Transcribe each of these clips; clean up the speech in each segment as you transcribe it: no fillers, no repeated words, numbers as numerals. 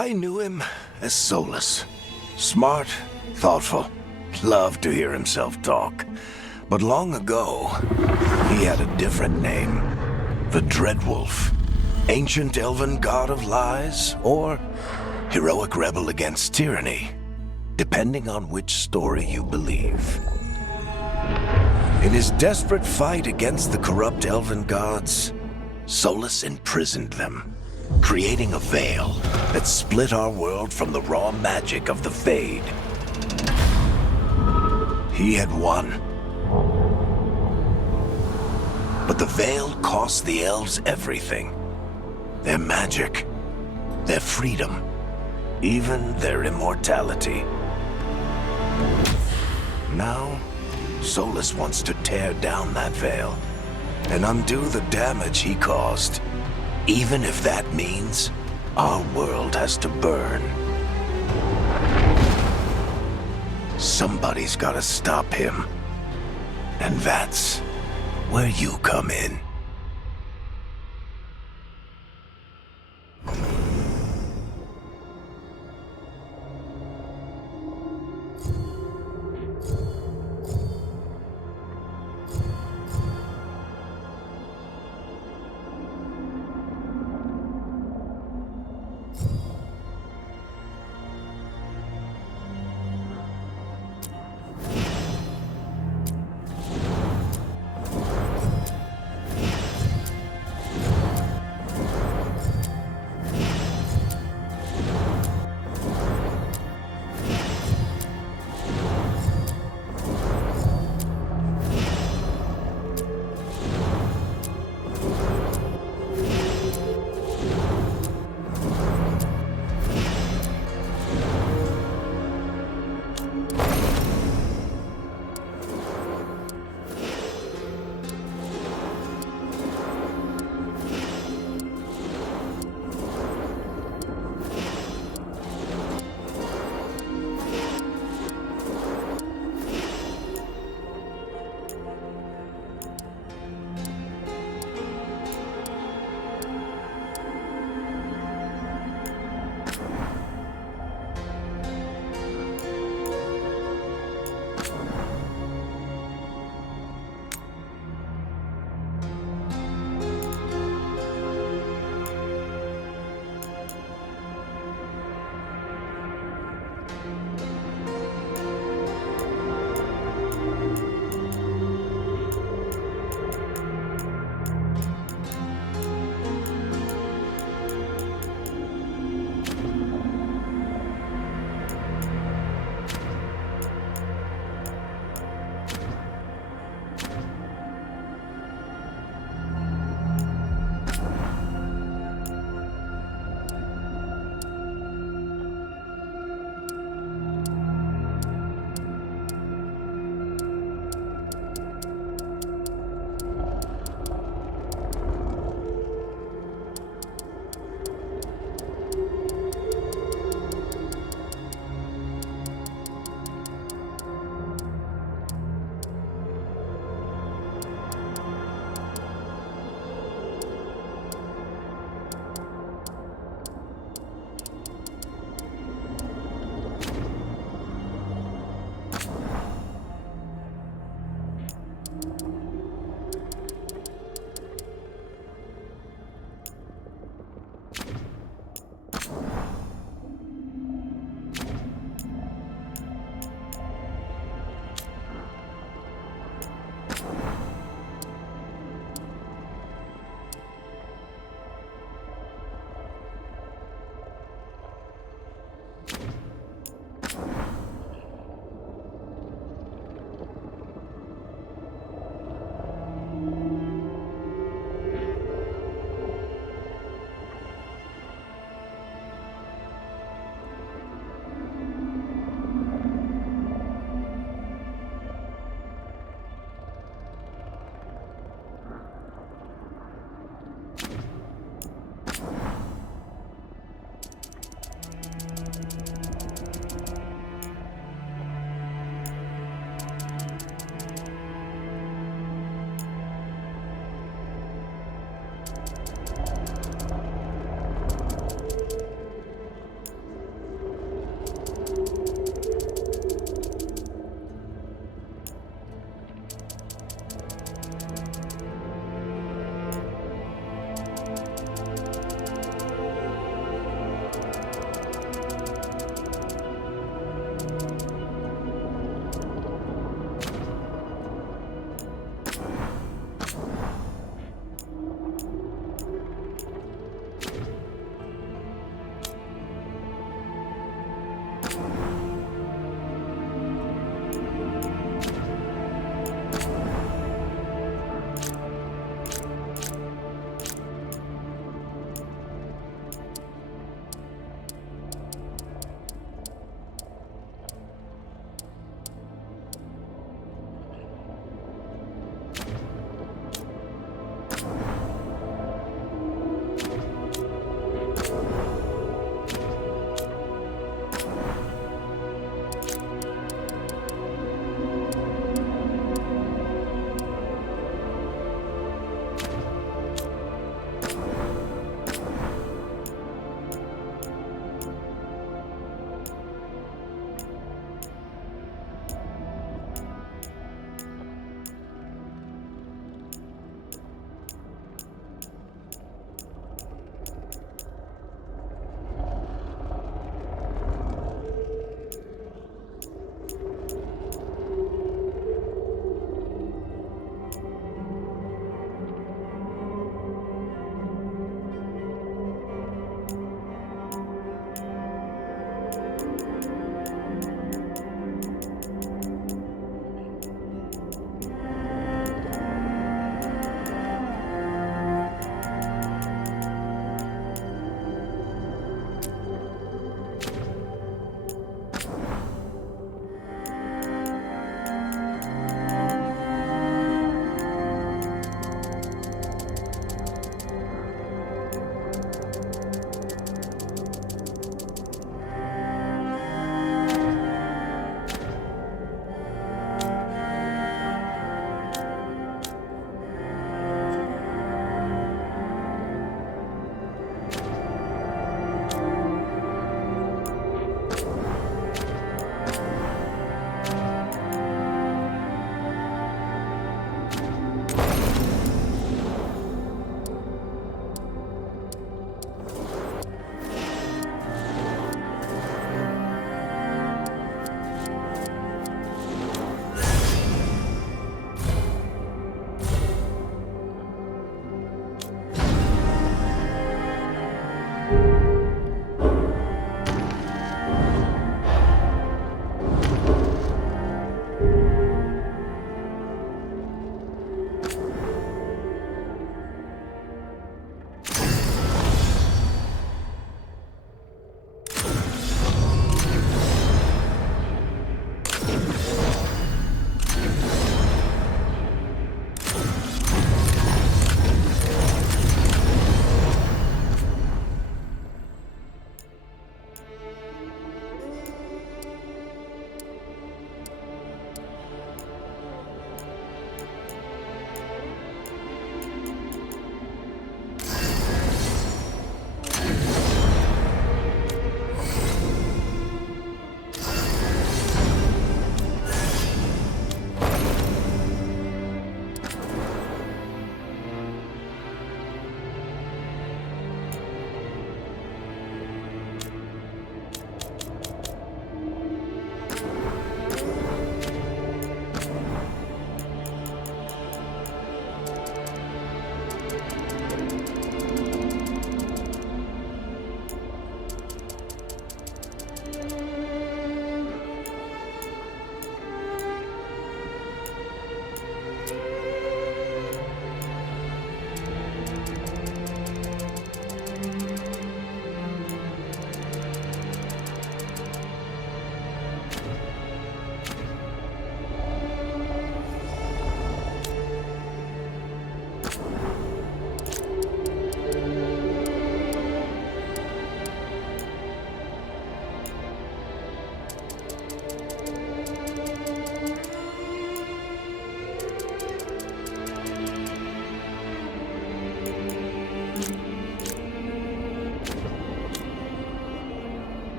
I knew him as Solus. Smart, thoughtful, loved to hear himself talk. But long ago, he had a different name. The Dreadwolf. Ancient elven god of lies, or heroic rebel against tyranny, depending on which story you believe. In his desperate fight against the corrupt elven gods, Solus imprisoned them, creating a veil that split our world from the raw magic of the Fade. He had won. But the veil cost the elves everything. Their magic, their freedom, even their immortality. Now, Solus wants to tear down that veil and undo the damage he caused, even if that means our world has to burn. Somebody's gotta stop him, and that's where you come in.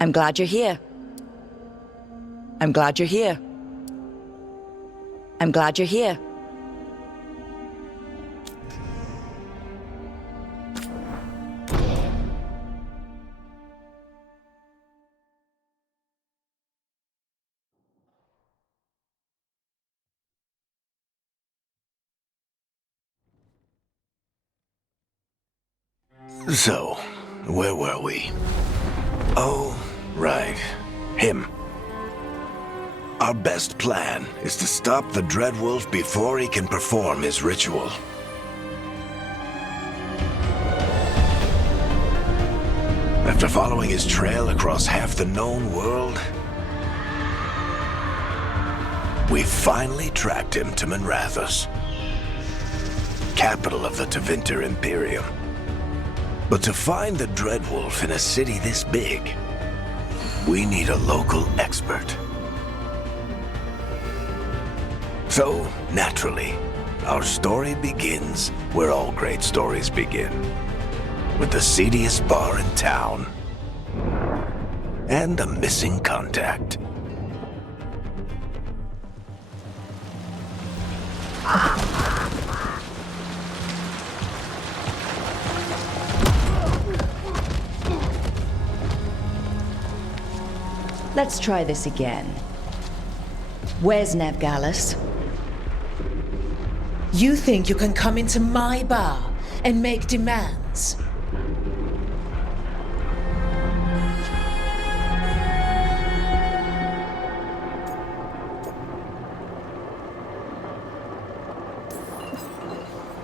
I'm glad you're here. I'm glad you're here. I'm glad you're here. So, where were we? Oh, right. Him. Our best plan is to stop the Dreadwolf before he can perform his ritual. After following his trail across half the known world, we finally tracked him to Minrathous, capital of the Tevinter Imperium. But to find the Dreadwolf in a city this big, we need a local expert. So, naturally, our story begins where all great stories begin. With the seediest bar in town. And a missing contact. Let's try this again. Where's Nevgalis? You think you can come into my bar and make demands?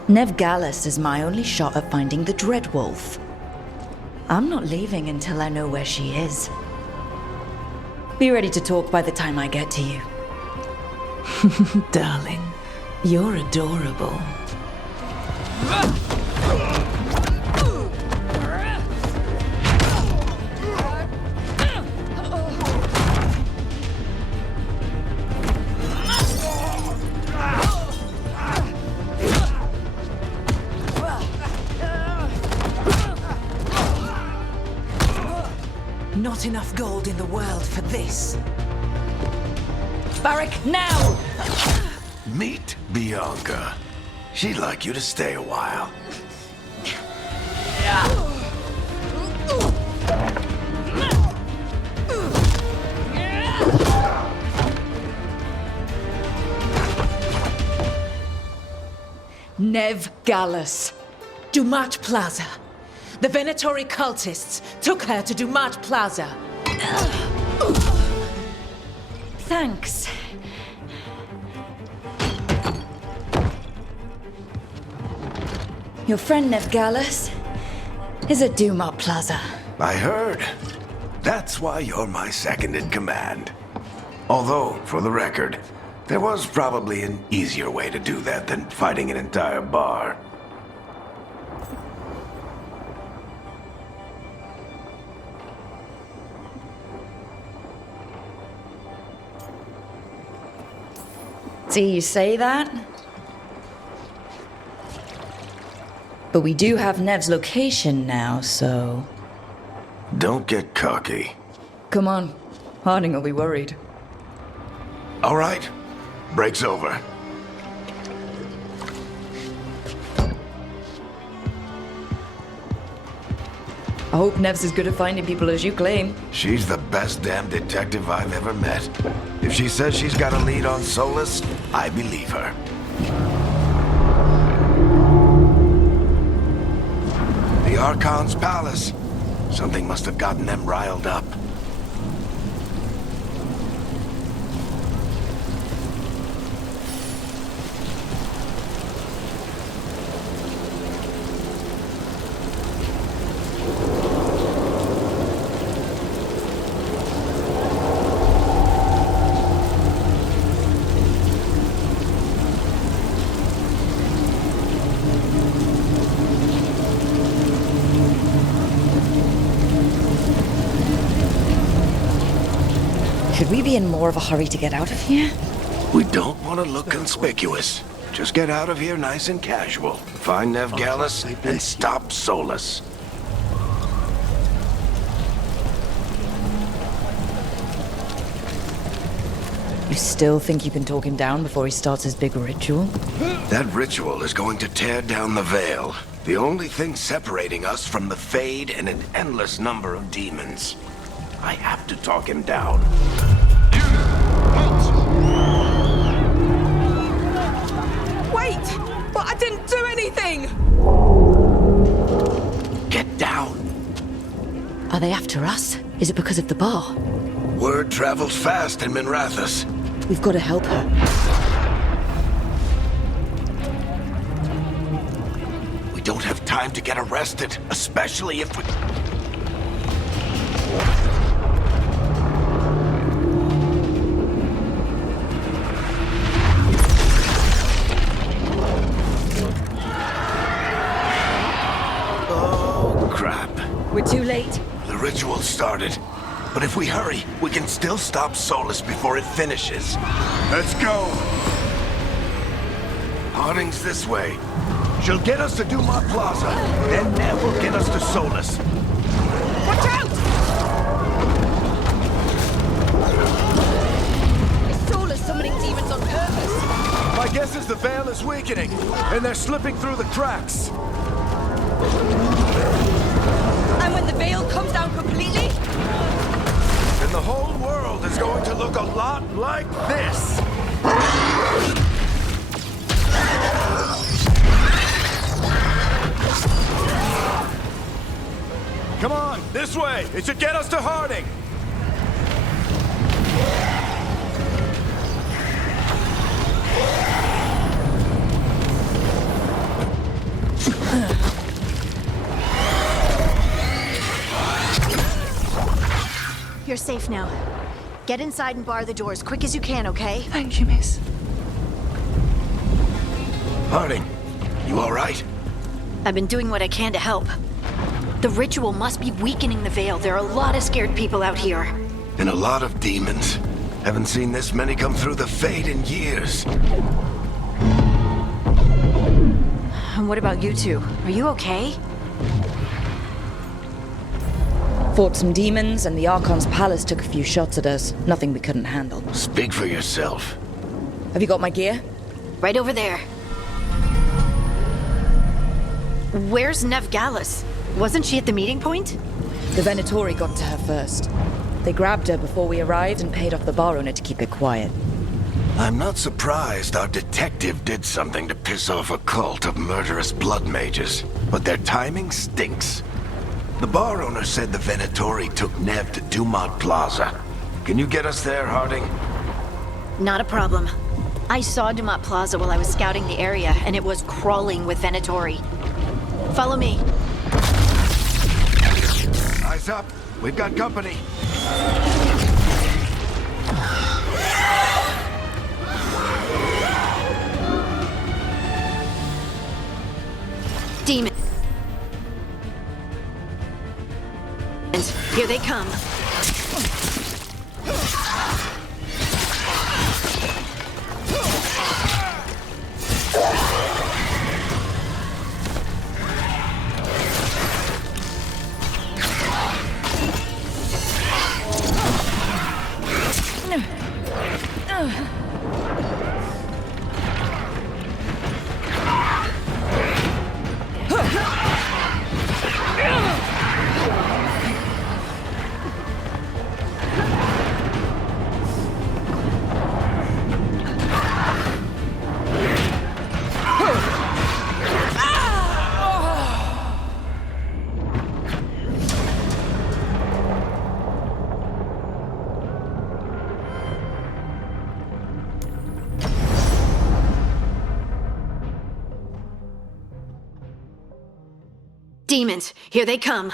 Nevgalis is my only shot at finding the Dreadwolf. I'm not leaving until I know where she is. Be ready to talk by the time I get to you. Darling, you're adorable. Not enough gold in the world for this. Barak, now! Meet Bianca. She'd like you to stay a while. Nevgalis. Dumat Plaza. The Venatori cultists took her to Dumat Plaza. Thanks. Your friend Nevgalis is at Dumat Plaza. I heard. That's why you're my second in command. Although, for the record, there was probably an easier way to do that than fighting an entire bar. See, you say that, But we do have Nev's location now, so... Don't get cocky. Come on. Harding will be worried. All right. Break's over. I hope Nev's as good at finding people as you claim. She's the best damn detective I've ever met. If she says she's got a lead on Solus, I believe her. The Archon's palace. Something must have gotten them riled up. Should we be in more of a hurry to get out of here? We don't want to look conspicuous. Just get out of here nice and casual. Find Nev Gallus and stop Solus. You still think you can talk him down before he starts his big ritual? That ritual is going to tear down the Veil. The only thing separating us from the Fade and an endless number of demons. I have to talk him down. Wait! But I didn't do anything! Get down. Are they after us? Is it because of the bar? Word travels fast in Minrathous. We've got to help her. We don't have time to get arrested, especially if we... Oh, crap. We're too late. The ritual started. But if we hurry, we can still stop Solus before it finishes. Let's go! Harding's this way. She'll get us to Dumont Plaza. Then Nev will get us to Solus. Watch out! Is Solus summoning demons on purpose? My guess is the Veil is weakening, and they're slipping through the cracks. And when the veil comes down completely? And the whole world is going to look a lot like this. Come on, this way. It should get us to Harding. You're safe now. Get inside and bar the doors quick as you can, okay? Thank you, miss. Harding, you all right? I've been doing what I can to help. The ritual must be weakening the Veil. There are a lot of scared people out here. And a lot of demons. Haven't seen this many come through the Fade in years. And what about you two? Are you okay? Fought some demons, and the Archon's palace took a few shots at us. Nothing we couldn't handle. Speak for yourself. Have you got my gear? Right over there. Where's Nev Gallus? Wasn't she at the meeting point? The Venatori got to her first. They grabbed her before we arrived and paid off the bar owner to keep it quiet. I'm not surprised our detective did something to piss off a cult of murderous blood mages, but their timing stinks. The bar owner said the Venatori took Nev to Dumont Plaza. Can you get us there, Harding? Not a problem. I saw Dumont Plaza while I was scouting the area, and it was crawling with Venatori. Follow me. Eyes up. We've got company. Demons. Here they come. Demons, here they come.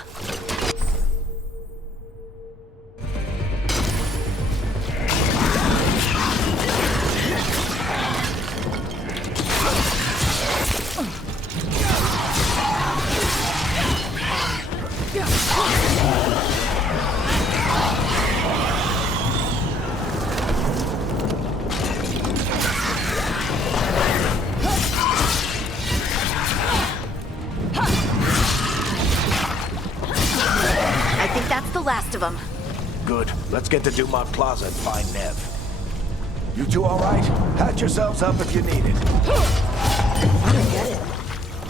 I think that's the last of them. Good. Let's get to Dumont Plaza and find Nev. You two all right? Patch yourselves up if you need it. I don't get it.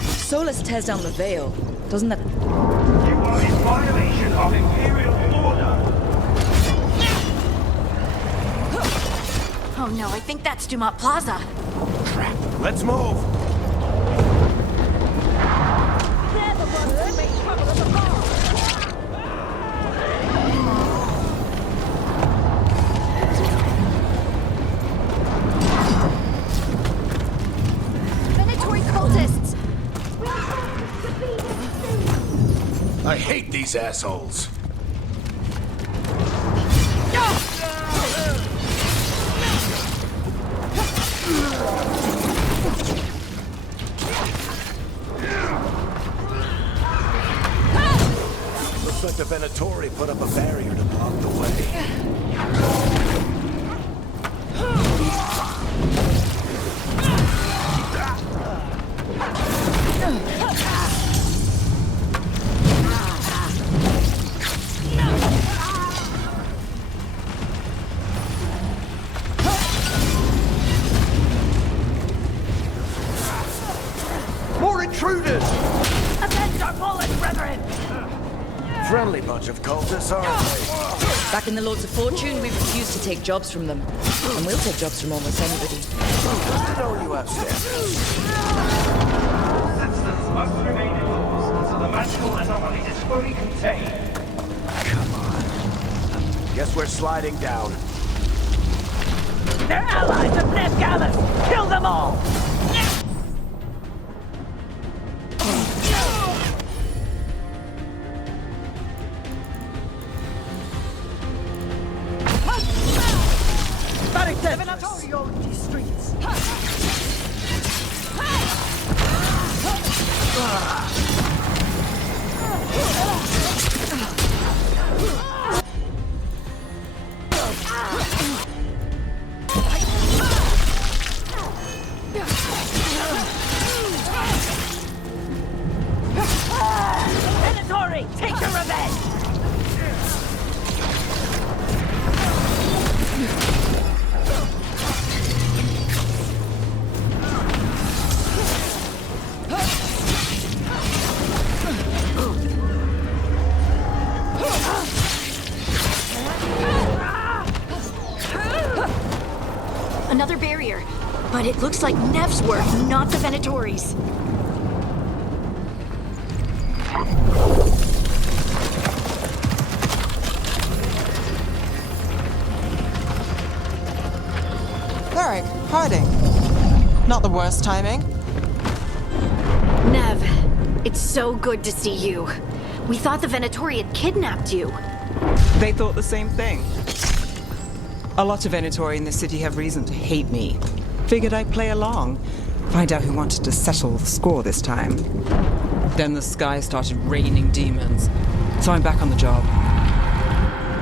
Solus tears down the Veil. Doesn't that... You are in violation of Imperial order. Oh no, I think that's Dumont Plaza. Crap. Let's move. They're the ones who make trouble at the bar. Venatory cultists! I hate these assholes. Looks like the Venatori put up a barrier to block the way. More intruders! Avenge our fallen brethren! Friendly bunch of cultists, aren't they? Back in the Lords of Fortune, we refuse to take jobs from them. And we'll take jobs from almost anybody. Good to know you have standards. Citizens must remain indoors until the magical anomaly is fully contained. Come on. Guess we're sliding down. They're allies of Ned Gallus! Kill them all! Venatory, take your revenge! Another barrier. But it looks like Nev's work, not the Venatori's. Alright, hiding. Not the worst timing. Nev, it's so good to see you. We thought the Venatori had kidnapped you. They thought the same thing. A lot of Venatori in the city have reason to hate me. Figured I'd play along. Find out who wanted to settle the score this time. Then the sky started raining demons. So I'm back on the job.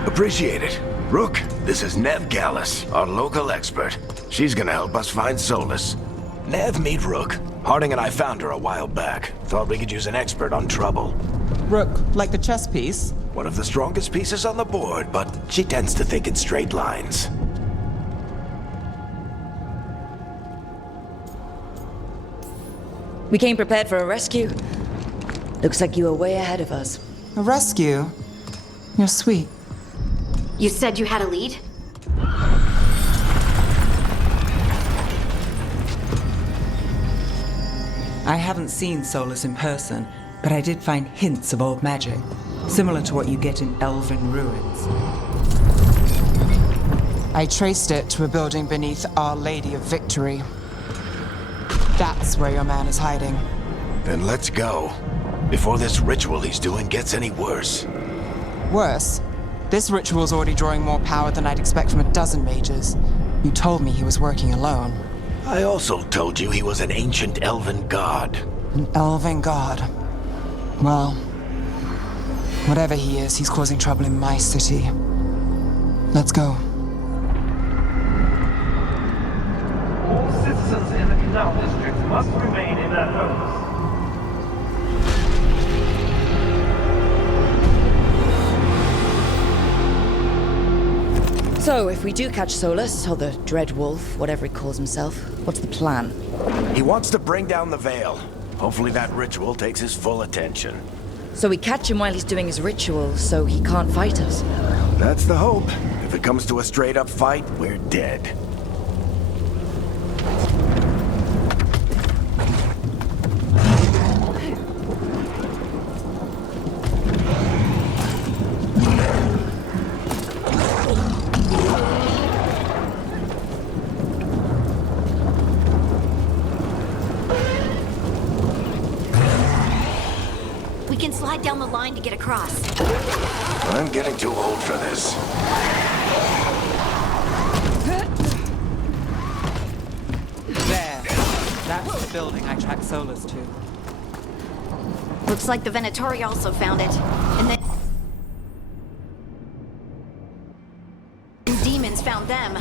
Appreciate it. Rook, this is Nev Gallus, our local expert. She's gonna help us find Solus. Nev, meet Rook. Harding and I found her a while back. Thought we could use an expert on trouble. Rook, like the chess piece? One of the strongest pieces on the board, but she tends to think in straight lines. We came prepared for a rescue. Looks like you were way ahead of us. A rescue? You're sweet. You said you had a lead? I haven't seen Solus in person, but I did find hints of old magic, similar to what you get in elven ruins. I traced it to a building beneath Our Lady of Victory. That's where your man is hiding. Then let's go. before this ritual he's doing gets any worse. Worse, this ritual's already drawing more power than I'd expect from a dozen mages. You told me he was working alone. I also told you he was an ancient elven god. An elven god. Well, whatever he is, he's causing trouble in my city. Let's go. All citizens in the Canal District must remain in their homes. So, if we do catch Solus, or the Dread Wolf, whatever he calls himself, what's the plan? He wants to bring down the Veil. Hopefully that ritual takes his full attention. So we catch him while he's doing his ritual, so he can't fight us. That's the hope. If it comes to a straight-up fight, we're dead. We can slide down the line to get across. I'm getting too old for this. There. That's the building I tracked Solus to. Looks like the Venatori also found it. And then demons found them.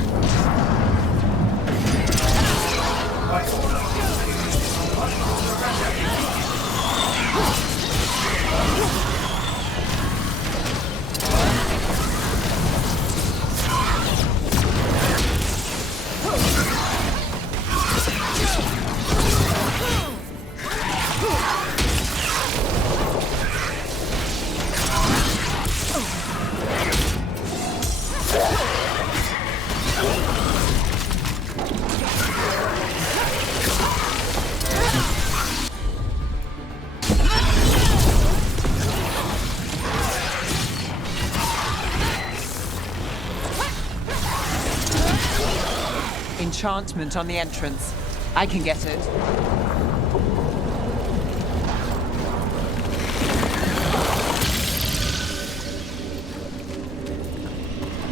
Enchantment on the entrance. I can get it.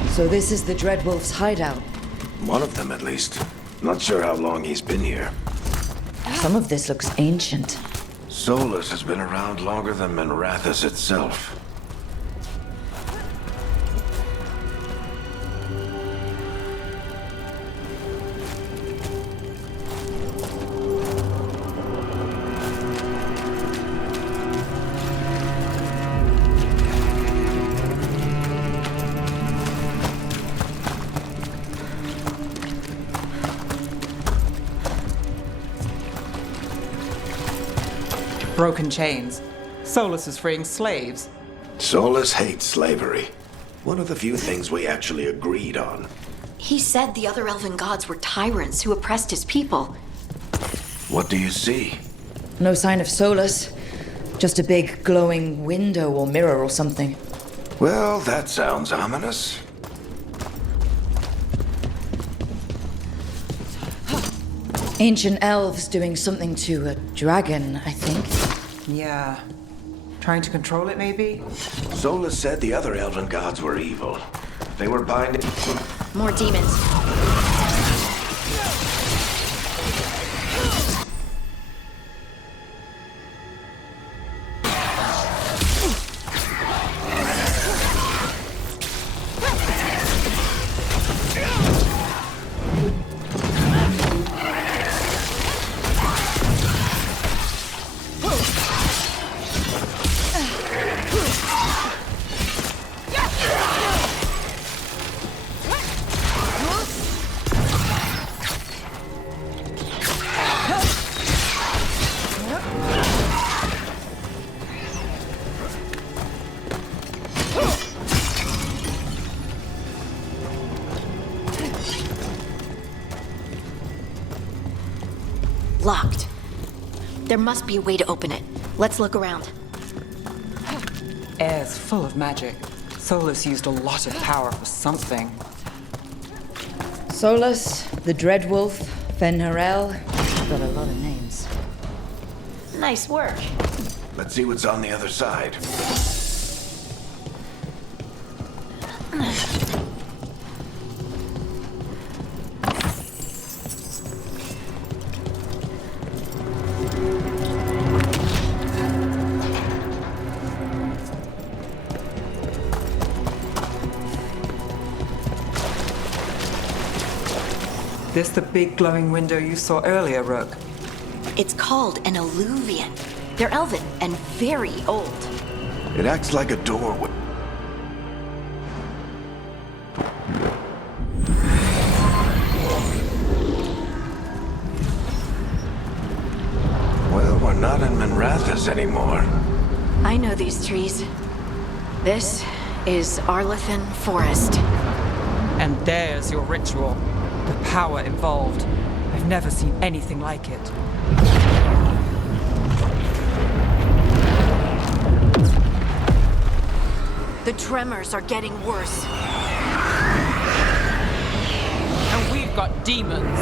So this is the Dread Wolf's hideout. One of them, at least. Not sure how long he's been here. Some of this looks ancient. Solus has been around longer than Minrathous itself. Broken chains. Solus is freeing slaves. Solus hates slavery. One of the few things we actually agreed on. He said the other elven gods were tyrants who oppressed his people. What do you see? No sign of Solus. Just a big glowing window or mirror or something. Well, that sounds ominous. Ancient elves doing something to a dragon, I think. Yeah. Trying to control it, maybe? Solus said the other elven gods were evil. They were binding... More demons. Locked. There must be a way to open it. Let's look around. Air's full of magic. Solus used a lot of power for something. Solus, the Dread Wolf, Fen'Harel. Got a lot of names. Nice work. Let's see what's on the other side. This the big glowing window you saw earlier, Rook? It's called an alluvian. They're elven and very old. It acts like a doorway. Well, we're not in Minrathous anymore. I know these trees. This is Arlethan Forest. And there's your ritual. The power involved. I've never seen anything like it. The tremors are getting worse. And we've got demons.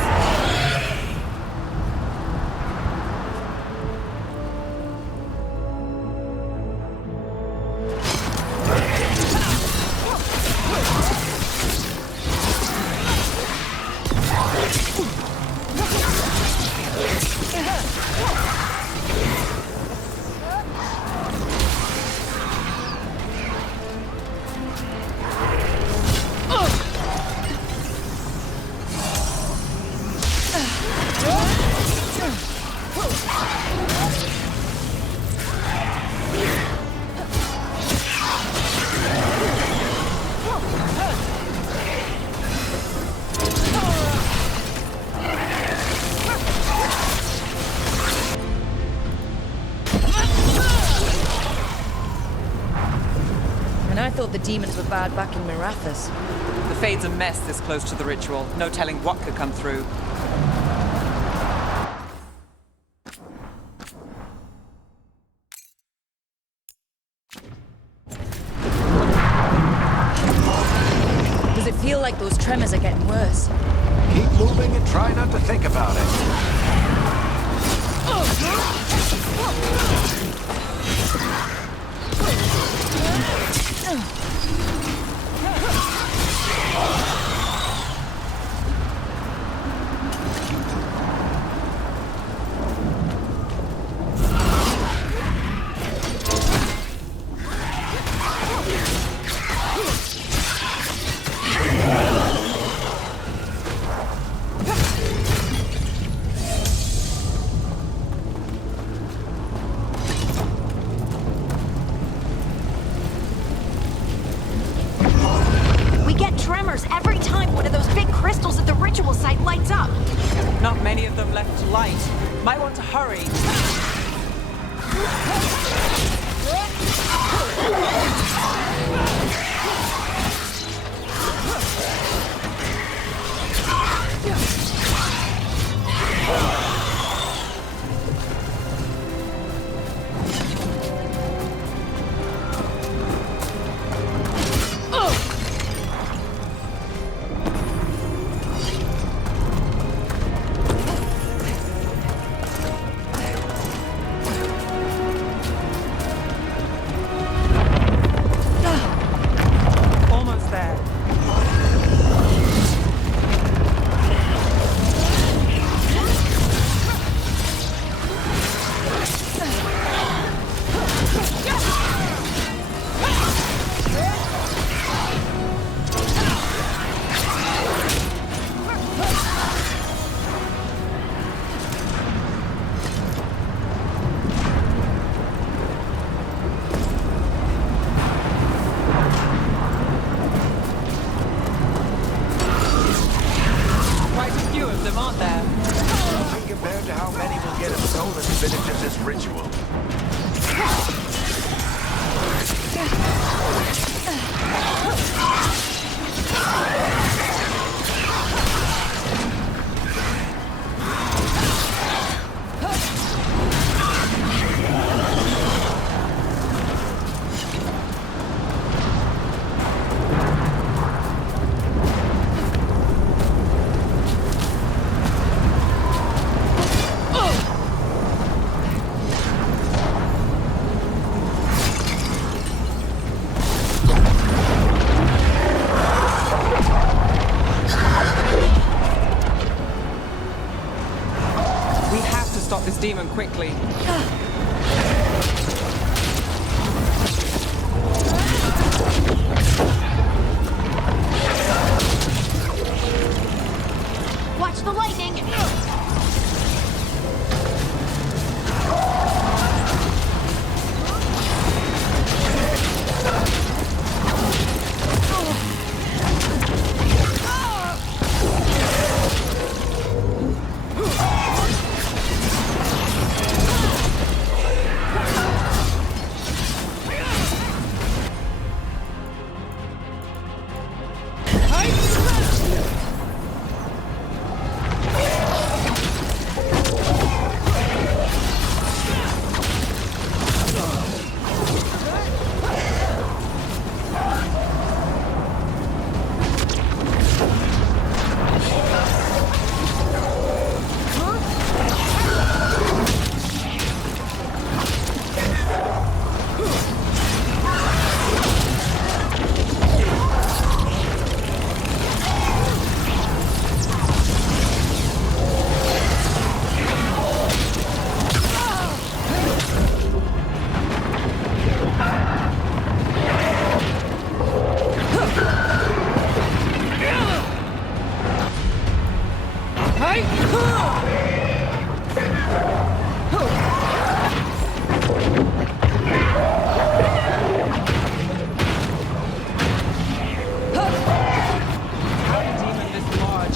And I thought the demons were bad back in Minrathous. The Fade's a mess this close to the ritual. No telling what could come through. Does it feel like those tremors are getting worse? Keep moving and try not to think about it. Every time one of those big crystals at the ritual site lights up. Not many of them left to light. Might want to hurry. quickly. Watch the lightning!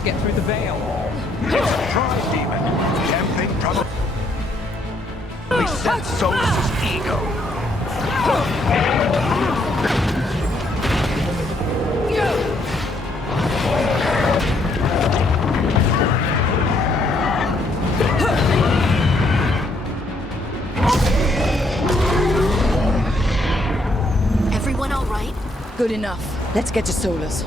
Get through the veil. It's a pride demon. Damn thing probably set Solus's ego. Everyone all right? Good enough. Let's get to Solus.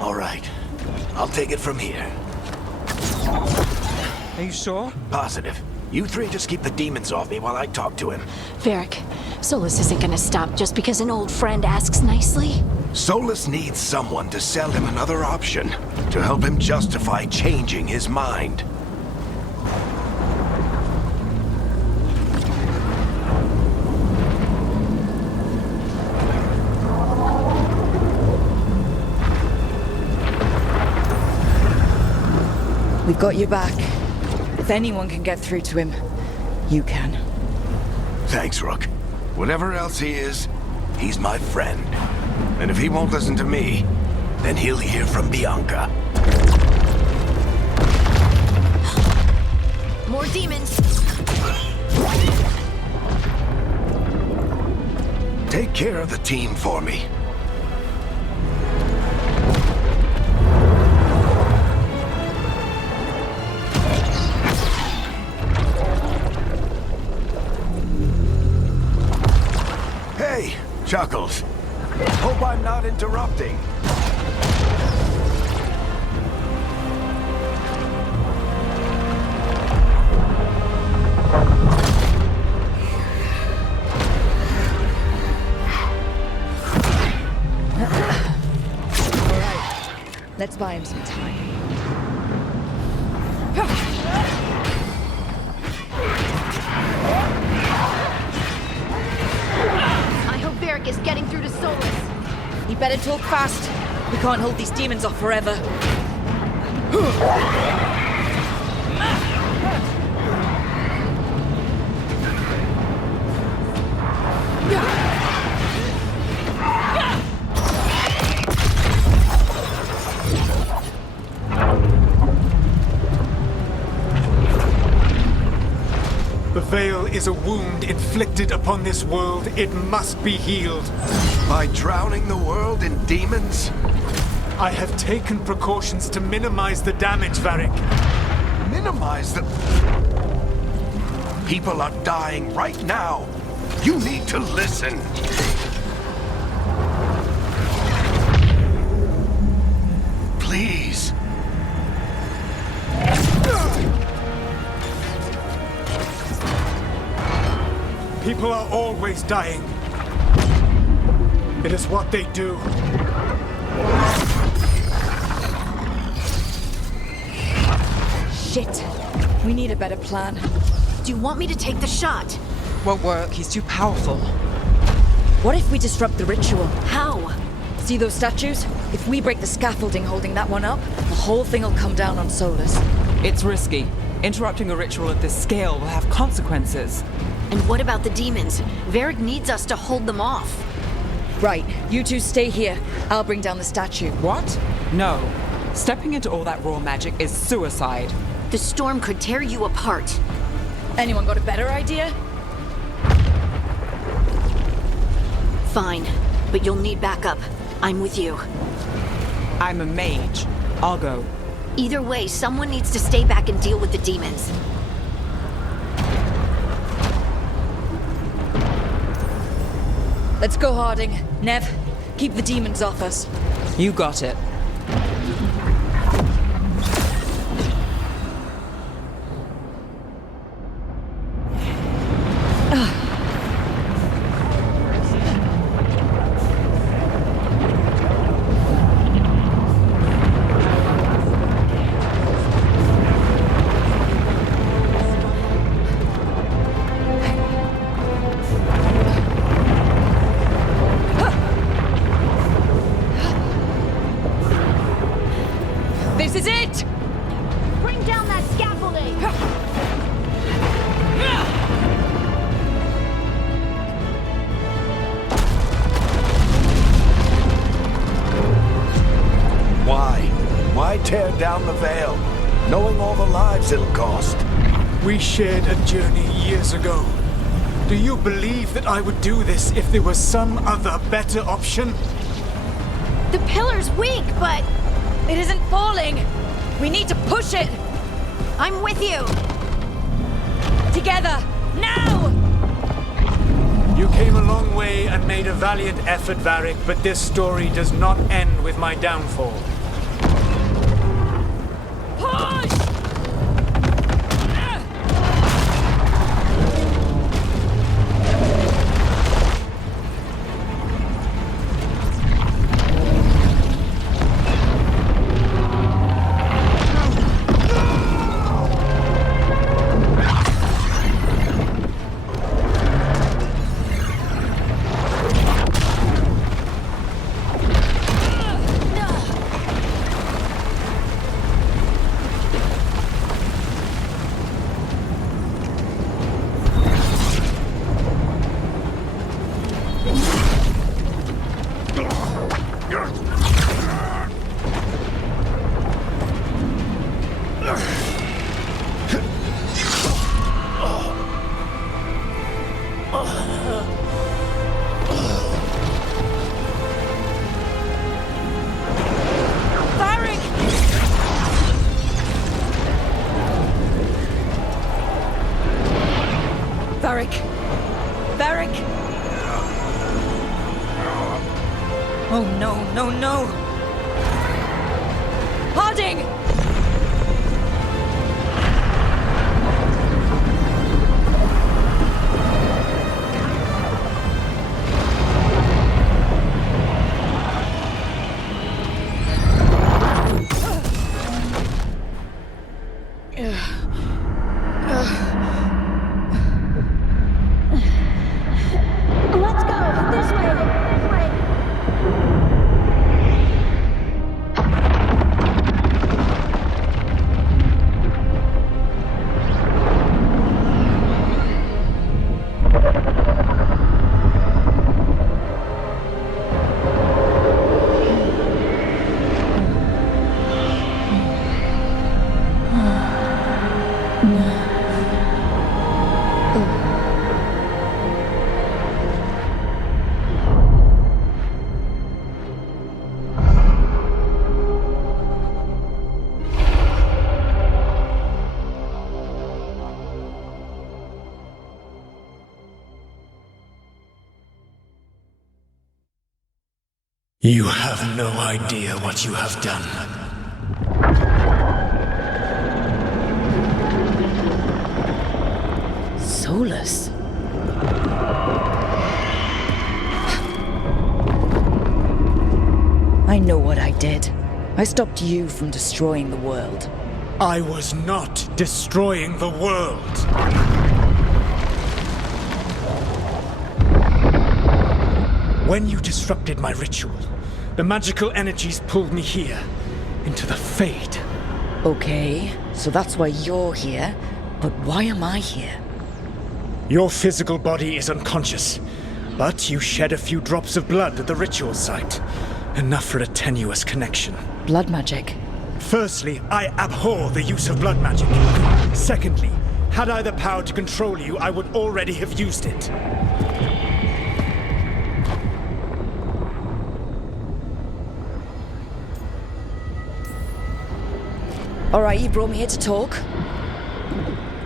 All right. I'll take it from here. Are you sure? Positive. You three just keep the demons off me while I talk to him. Varric, Solus isn't gonna stop just because an old friend asks nicely. Solus needs someone to sell him another option, to help him justify changing his mind. We've got your back. If anyone can get through to him, you can. Thanks, Rook. Whatever else he is, he's my friend. And if he won't listen to me, then he'll hear from Bianca. More demons! Take care of the team for me. Hey, Chuckles. Hope I'm not interrupting. All right. Let's buy him some time. I hope Varric is getting through to Solus. You better talk fast. We can't hold these demons off forever. The Veil is a wound inflicted upon this world. It must be healed. By drowning the world in demons? I have taken precautions to minimize the damage, Varric. Minimize the... People are dying right now. You need to listen. Please. People are always dying. It is what they do. Shit. We need a better plan. Do you want me to take the shot? Won't work, he's too powerful. What if we disrupt the ritual? How? See those statues? If we break the scaffolding holding that one up, the whole thing will come down on Solus. It's risky. Interrupting a ritual at this scale will have consequences. And what about the demons? Varric needs us to hold them off. Right, you two stay here. I'll bring down the statue. What? No. Stepping into all that raw magic is suicide. The storm could tear you apart. Anyone got a better idea? Fine, but you'll need backup. I'm with you. I'm a mage. I'll go. Either way, someone needs to stay back and deal with the demons. Let's go, Harding. Nev, keep the demons off us. You got it. This is it! Bring down that scaffolding! Why tear down the Veil, knowing all the lives it'll cost? We shared a journey years ago. Do you believe that I would do this if there was some other better option? The pillar's weak, but It isn't falling! We need to push it! I'm with you! Together! Now! You came a long way and made a valiant effort, Varric, but this story does not end with my downfall. Push! Varric! Oh no, no, no! Harding! Let's go! This way! This way! You have no idea what you have done. Solus? I know what I did. I stopped you from destroying the world. I was not destroying the world. When you disrupted my ritual, the magical energies pulled me here, into the Fade. Okay, so that's why you're here. But why am I here? Your physical body is unconscious, but you shed a few drops of blood at the ritual site. Enough for a tenuous connection. Blood magic. Firstly, I abhor the use of blood magic. Secondly, had I the power to control you, I would already have used it. Alright, you brought me here to talk.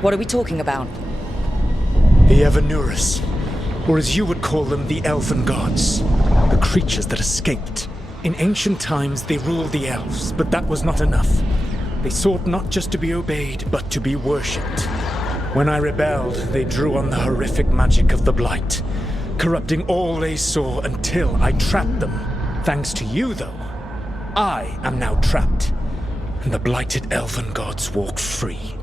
What are we talking about? The Evanurus, or as you would call them, the Elven Gods. The creatures that escaped. In ancient times, they ruled the elves, but that was not enough. They sought not just to be obeyed, but to be worshipped. When I rebelled, they drew on the horrific magic of the Blight, corrupting all they saw until I trapped them. Thanks to you, though, I am now trapped, and the blighted Elven Gods walk free.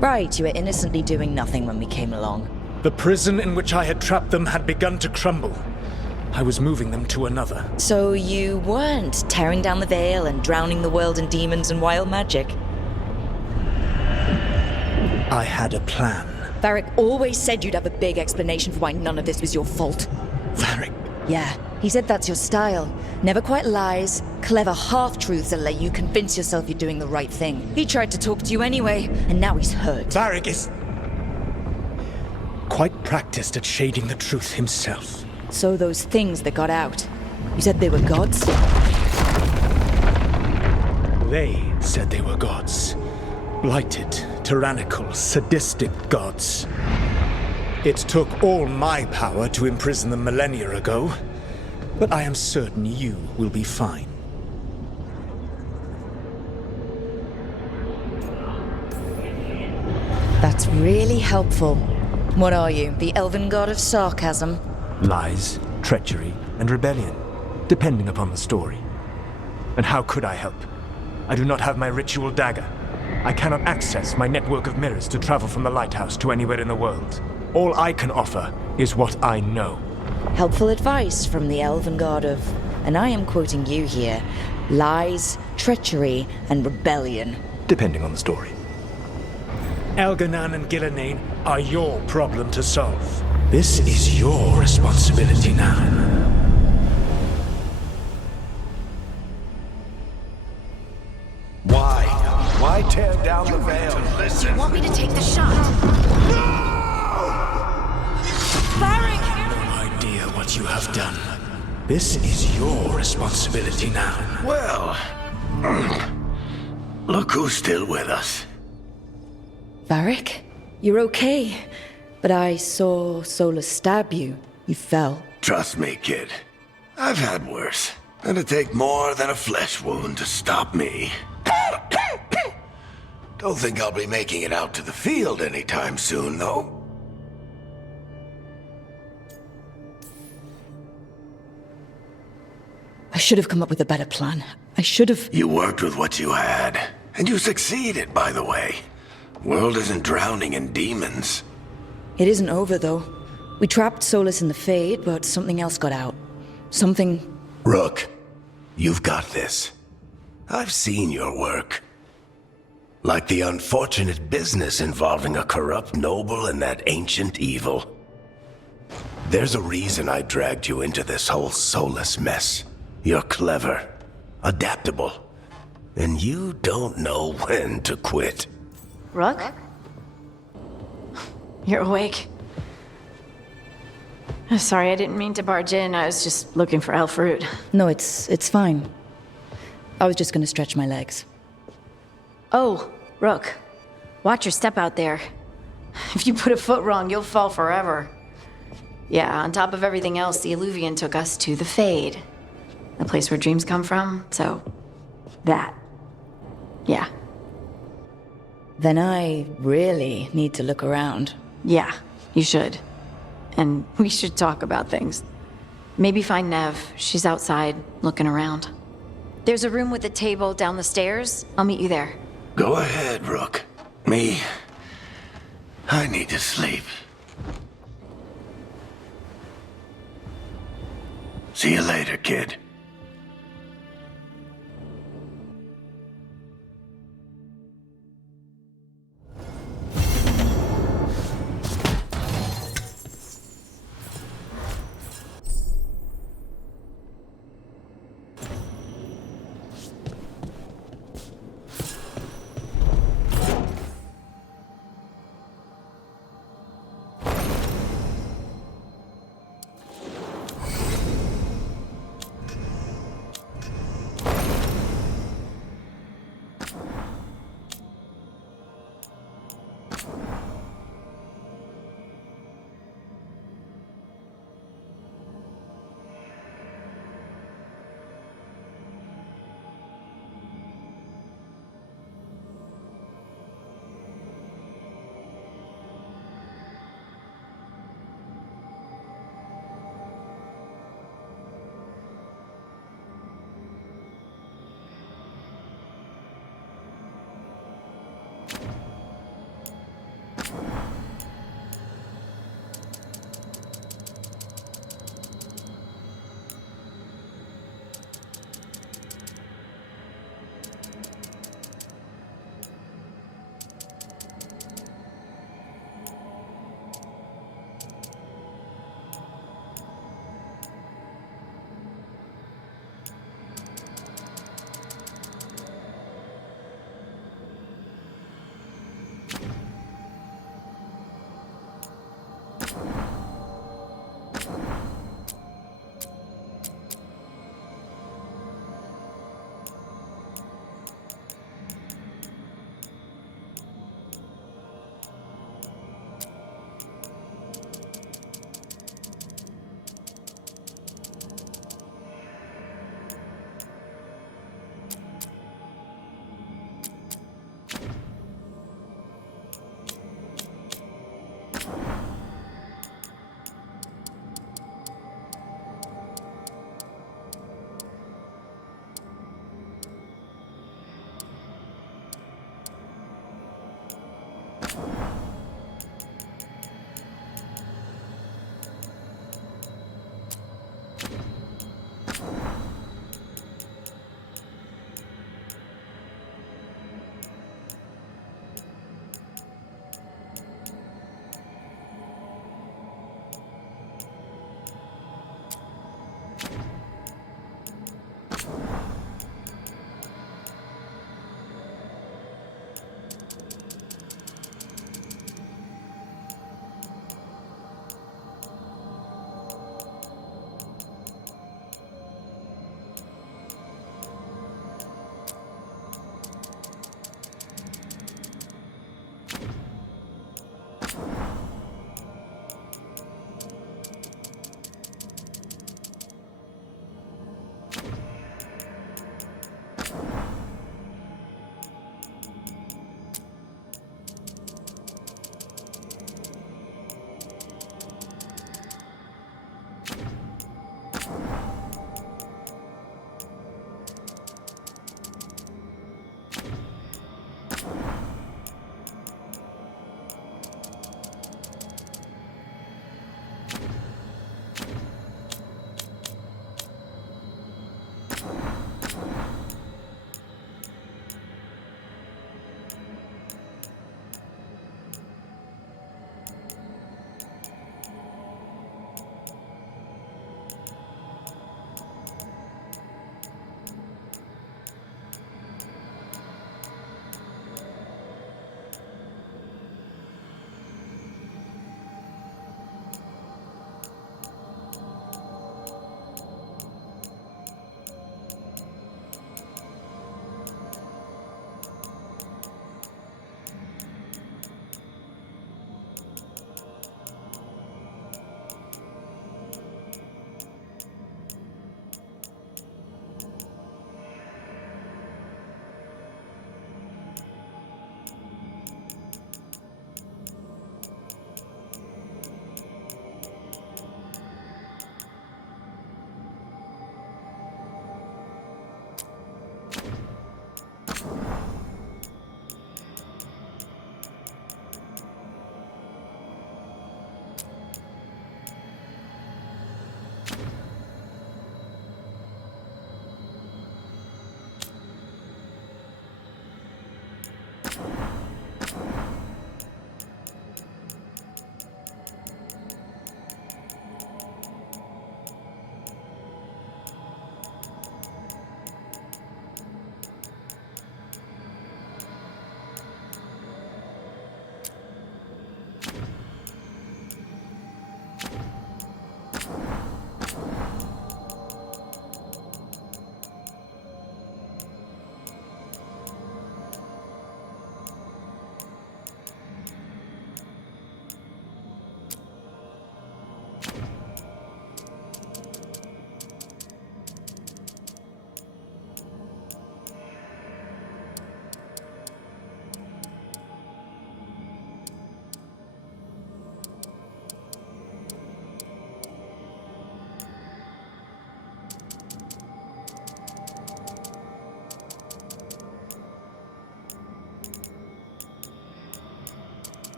Right, you were innocently doing nothing when we came along. The prison in which I had trapped them had begun to crumble. I was moving them to another. So you weren't tearing down the veil and drowning the world in demons and wild magic? I had a plan. Varric always said you'd have a big explanation for why none of this was your fault. Varric. Yeah, he said that's your style. Never quite lies, clever half-truths that let you convince yourself you're doing the right thing. He tried to talk to you anyway, and now he's hurt. Varric is quite practiced at shading the truth himself. So those things that got out, you said they were gods? They said they were gods. Blighted, tyrannical, sadistic gods. It took all my power to imprison them millennia ago, but I am certain you will be fine. That's really helpful. What are you, the elven god of sarcasm? Lies, treachery, and rebellion, depending upon the story. And how could I help? I do not have my ritual dagger. I cannot access my network of mirrors to travel from the lighthouse to anywhere in the world. All I can offer is what I know. Helpful advice from the elven god of, and I am quoting you here, lies, treachery, and rebellion. Depending on the story. Elganan and Gillenane are your problem to solve. This is your responsibility now. Why? Why tear down the veil? Do you want me to take the shot? No idea what you have done. This is your responsibility now. Well, look who's still with us. Varric, you're okay. But I saw Solus stab you. You fell. Trust me, kid. I've had worse. It'd take more than a flesh wound to stop me. Don't think I'll be making it out to the field anytime soon, though. I should have come up with a better plan. I should have... You worked with what you had. And you succeeded, by the way. World isn't drowning in demons. It isn't over, though. We trapped Solus in the Fade, but something else got out. Something... Rook, you've got this. I've seen your work. Like the unfortunate business involving a corrupt noble and that ancient evil. There's a reason I dragged you into this whole Solus mess. You're clever, adaptable, and you don't know when to quit. Rook? You're awake. Sorry, I didn't mean to barge in. I was just looking for Elfroot. No, it's fine. I was just gonna stretch my legs. Oh, Rook. Watch your step out there. If you put a foot wrong, you'll fall forever. Yeah, on top of everything else, the Illuvian took us to the Fade. The place where dreams come from, so... that. Yeah. Then I really need to look around. Yeah, you should. And we should talk about things. Maybe find Nev. She's outside, looking around. There's a room with a table down the stairs. I'll meet you there. Go ahead, Rook. Me, I need to sleep. See you later, kid.